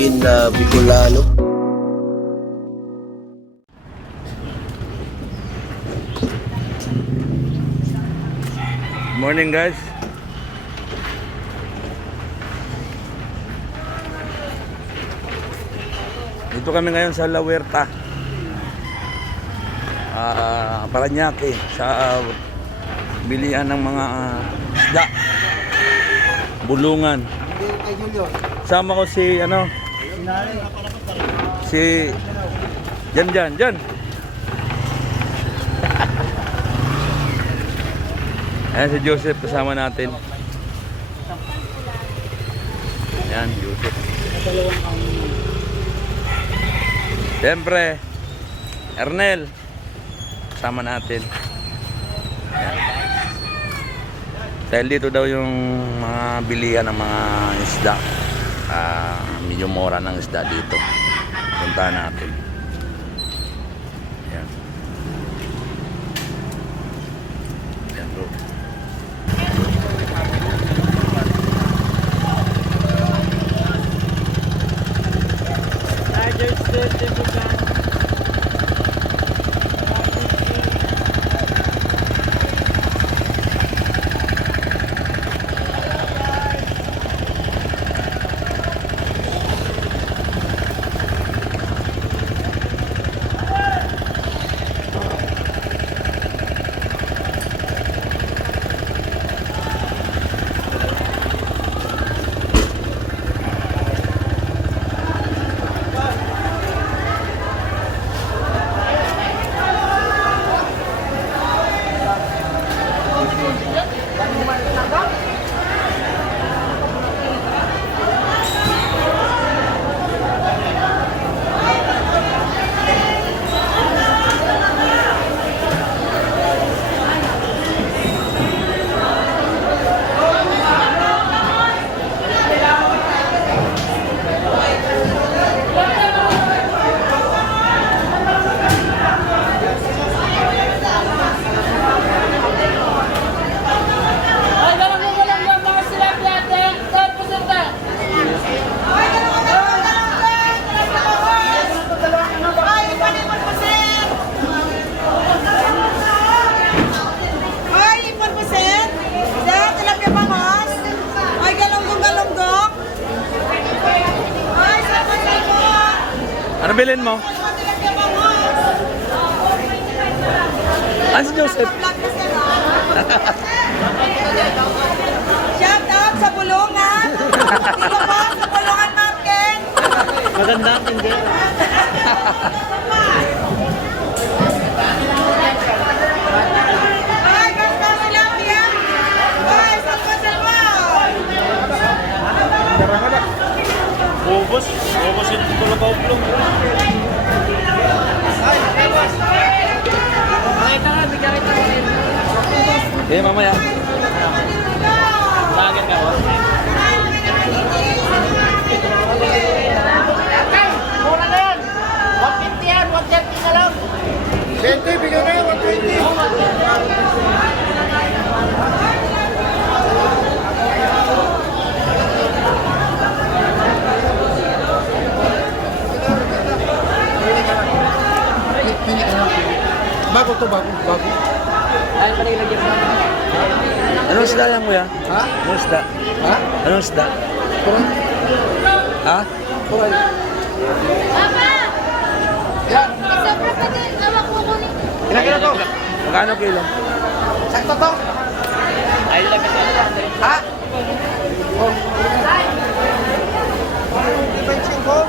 sabihin na Bicolano. Morning guys. Dito kami ngayon sa La Huerta, Parañaque, sa bilihan ng mga isda, bulungan. Sama ko si si Jan. Ayan si Joseph kasama natin. Ayan, Joseph. Siyempre, Ernel kasama natin. Ayan. Dahil dito daw yung mga bilihan ng mga isda. Medyo mura ng isda dito. Puntahan natin. Ayan. Ayan bro. Ano bilhin mo? Ano si Joseph? Shout out sa Bulungan! Dito po sa Bulungan Market! Maganda ang tindera. Ay, basta tilapia! Ay, saan sa Bubos yung tulabaw plong. Okay, mamaya. Bakit ka ba? Mura na yan! 150 yan! 130 na lang! 20, bigyan na yan, 120. Bago to, bago. Ayun pa nilagyan mo. Anong isda yan kuya? Ha? Anong isda? Ha? Anong isda? Kurang. Ha? Kurang. Papa! Yan. Sobra pa din. Awak mo kunin. Ilan kilo to? Magkano kilo? Sakto to? Ayun lang kasi. Ha? Oh. 25.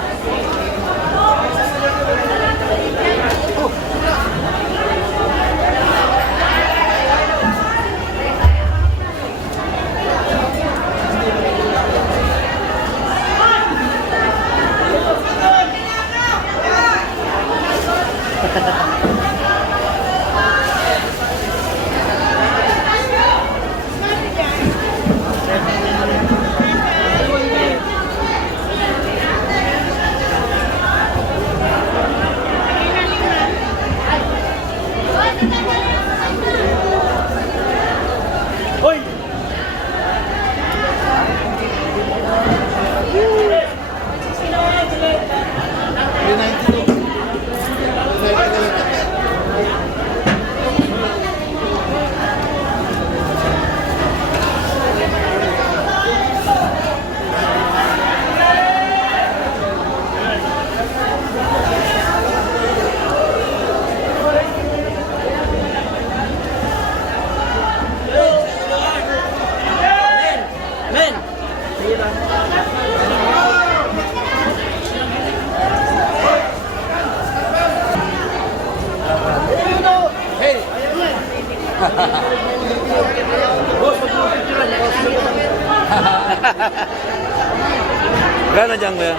Gano'n dyan kuya?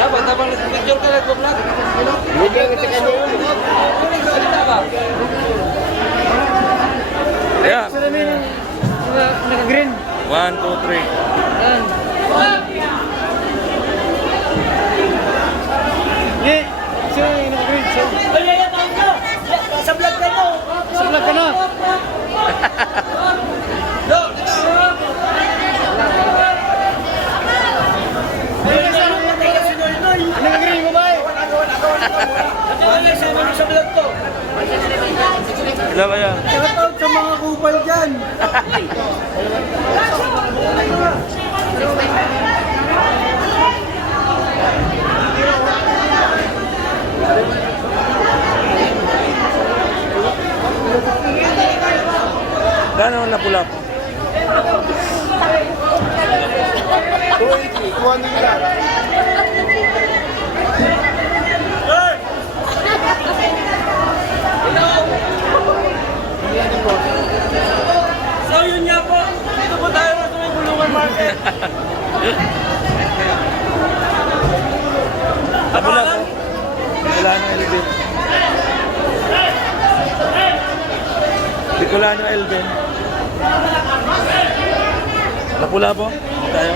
Dapat abang picture ka lang vlog. Yeah. Naka-green. 1, 2, 3. Eh, sino yung naka-green? Sa vlog ka mo. Sa vlog ka na. Naka-green mo ba eh? Sa vlog to. Ilan ba yan? Shoutout sa mga kupal dyan. Gano'n ang lapulap? 280, 200 lang. So yun nga po. Dito po tayo sa may Bulungan Market. Lapulap po. Bicolano Elvin. Bicolano Elvin. Lapula po. Tayo.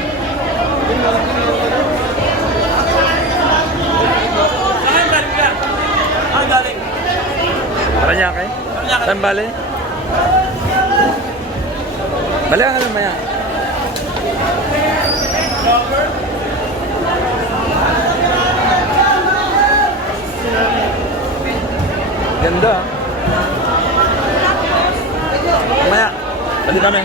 Saan galing ka? Saan galing? Paranaque? Saan bali? Bali ka naman maya. Ganda ah. Maya. Bali kami.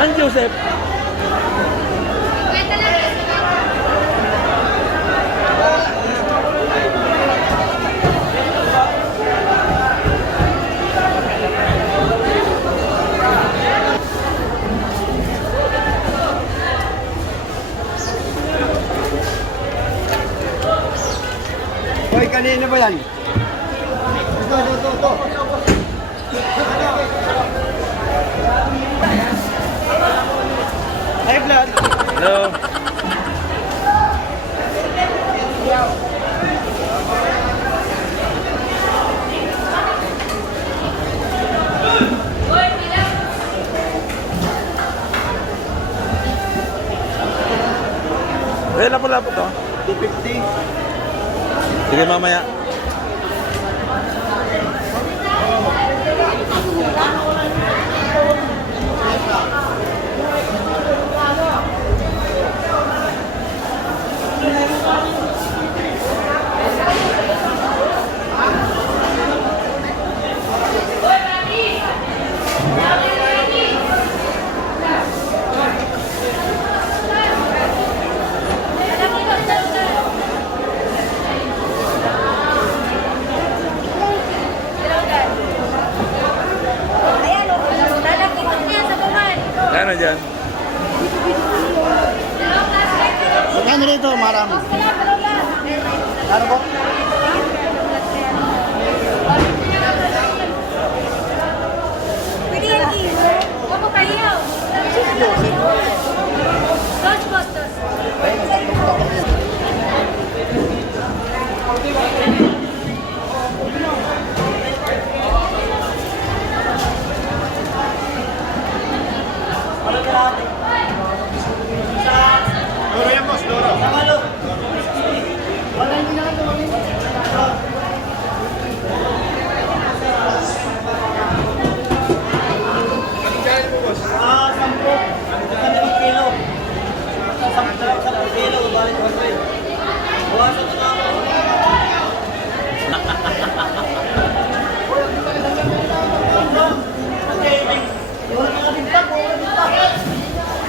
San Joseph. Kwenta lang. Hoy, kanina ba yan? Ito. Hey, vlog. Hello. Eh, lapo-lapo to. 250. Sige, mamaya. Ano dyan? Magkano rito, marami? Ano po? Pwede yan iyo. Ako kayo. Ghostbusters. Loro yan, boss, loro.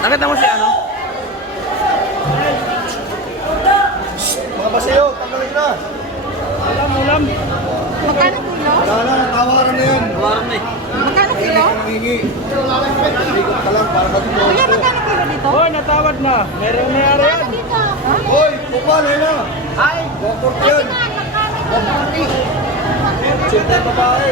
Nakita mo si ano? Mga basayo, tanggalin na. Magkano kilo? Wala na, tawaran na yan. Magkano kilo? nangingi. Ikot ka lang para mag-ito. Kuya, magkano kilo dito? Hoy, natawad na. Merong mayari yan. Dito. Hoy, kupal, ayun na. Ay, doktor ko yun. Siyempre, babae.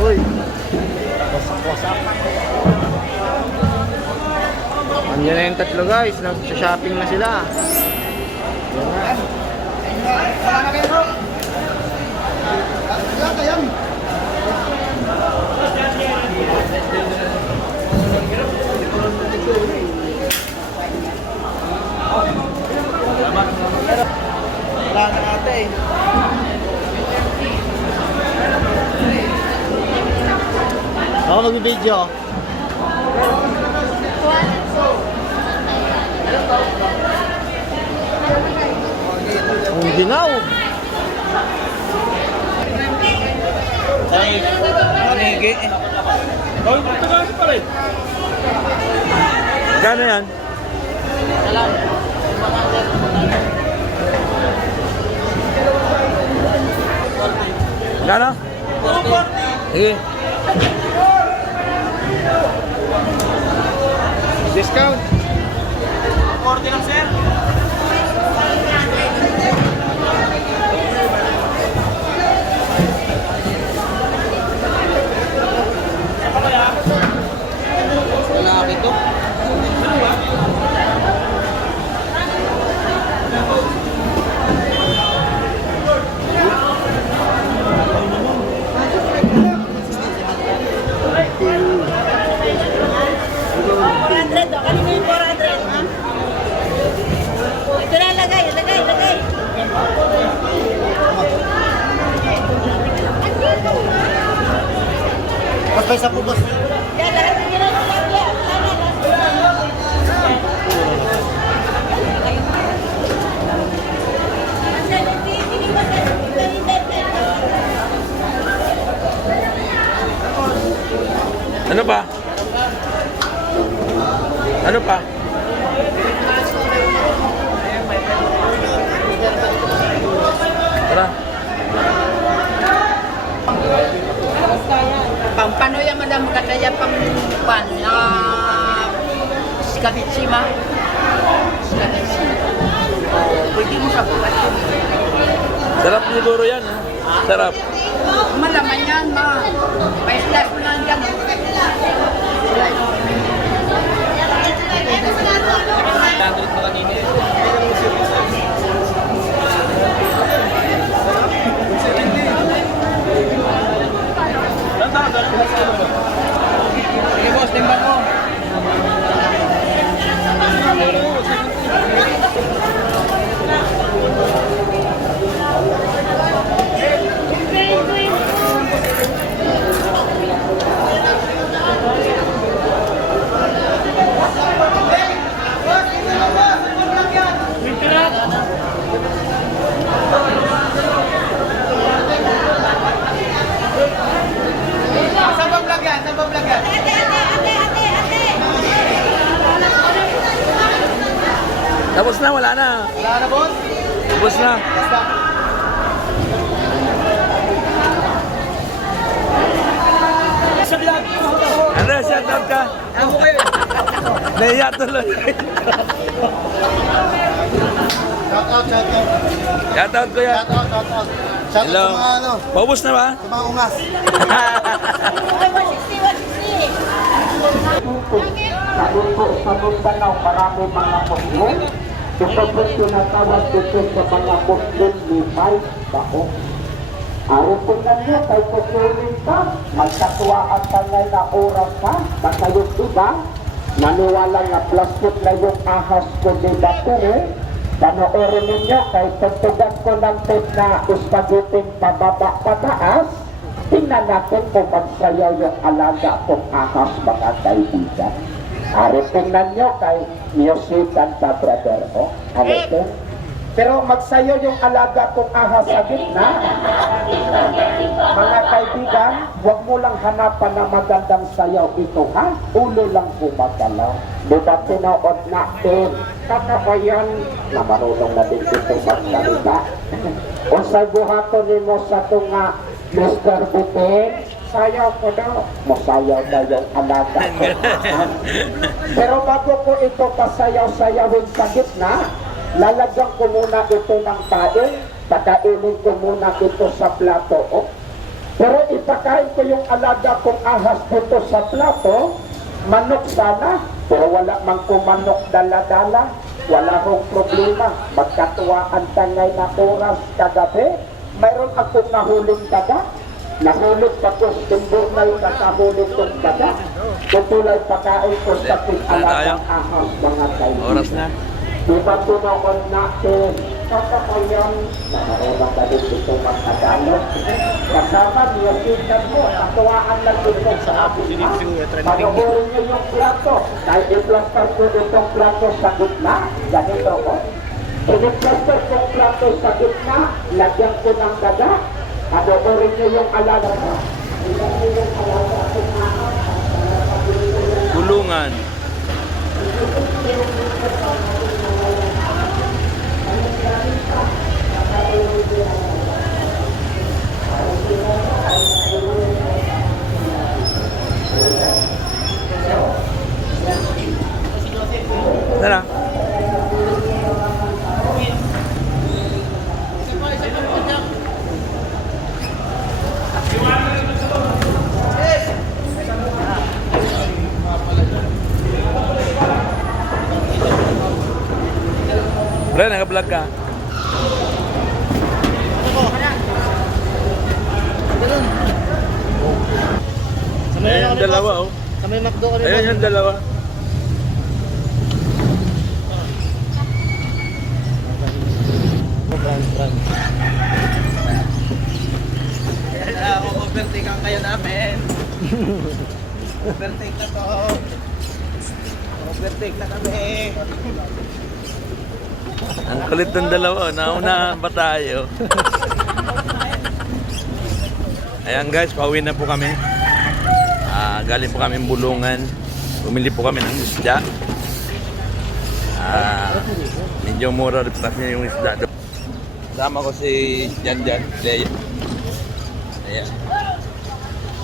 Uy, wasak-wasak. Andiyan na yung tatlo guys. Nag-shopping na sila. Wala na kayo, bro. Wala kayo. Wala na ate eh. Ako mag-video. Ang ginaw. Ay, manigi. Oh, ito pa rin. Gano yan? Gano? 240. Sige. Discount. 40 lang sir. Lalaki to. Ito na, lagay. Mas may 10 boss. Yan, lahat ng ginagawa ko yan. Ano pa? Ano pa? Tara. Paano yan, madam? Maganda yan pang pan na skabitsima. Pwede mo sa bukas. Sarap siguro yan. Sarap. Malaman yan, ma. May slice mo lang dyan. Sige boss, timbang mo. Tapos na, wala na. Wala na, boss? Tapos na. Andres, shout out ka. Ako kayo. Nahiya tuloy. Shout out. Shout out ko yan. Shout out. Shout out Hello. sa mga ano, Paubos na ba? sa mga ungas. Sabi po sa Mindanao, marami mga Muslim. Ito po tinatawag dito sa mga Muslim ni Mike Bao. Aripunan niyo kay kukunin ka, magkatuwaan ka ngay na oras ka, baka yung iba, maniwala nga plastic na yung ahas ko di battery, panoorin ninyo kay tugtugan ko ng tape na uspagiting pababa pataas, tingnan natin kung magsayaw yung alaga kong ahas mga kaibigan. Aripunan niyo kay music and the brother ko, aripunan. Pero magsayo yung alaga kong ahas sa gitna. Mga kaibigan, huwag mo lang hanapan ng magandang sayaw ito, ha? Ulo lang gumagalaw. Diba tinood natin? Totoo yan na marunong na din ito magsalita. O sa buhato ni mo sa tunga, Mr. Butin, sayaw ko daw. Masayaw na yung alaga kong ahas. Pero bago ko ito pasayaw-sayawin sa gitna, lalagyan ko muna ito ng pain, pakainin ko muna ito sa plato. Oh. Pero ipakain ko yung alaga kong ahas dito sa plato, manok sana, pero wala man ko manok dala-dala, wala hong problema. Magkatuwaan tangay na oras kagabi, mayroon akong nahuling daga, nahulog pa ko timbor na yung nakahulog kong daga, tutulay pakain ko sa pinalagang ahas mga kaibigan. Oras na. Diba tunoon natin, totoo yan, namarunong na din ito magtagalog. Kasama niyo, tingnan mo, natuwaan lang ito sa akin, ha? Panuhurin niyo yung plato, dahil i-plaster ko itong plato sa gitna, ganito ko. I-plaster kong plato sa gitna, lagyan ko ng daga, panuhurin niyo yung alaga ko. Ilan niyo yung alaga ko na, Bulungan. Tara. Pre, naka-vlog ka. Ayan yung dalawa, oh. Ayan yung dalawa. Overtake ang kayo namin. Overtake na to. Overtake na kami. Ang kulit ng dalawa, naunahan pa tayo. Ayan guys, pauwi na po kami. Galing po kami Bulungan. Bumili po kami ng isda. Medyo mura rin kasi yung isda doon. Sama ko si Jan Lea. Ayan.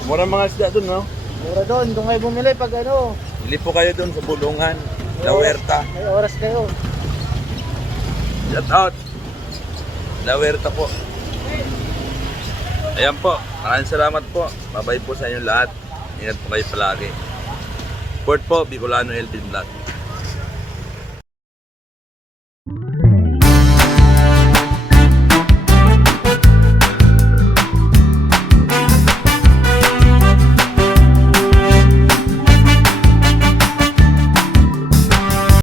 Mura mga isda doon, no? Mura doon, kung kayo bumili pag ano, Bili po kayo doon sa Bulungan, La Huerta. may oras kayo. Shout out! La Huerta po. Ayan po, maraming salamat po. Bye-bye po sa inyo lahat. Ingat po kayo palagi. Support po, Bicolano Elvin Vlog.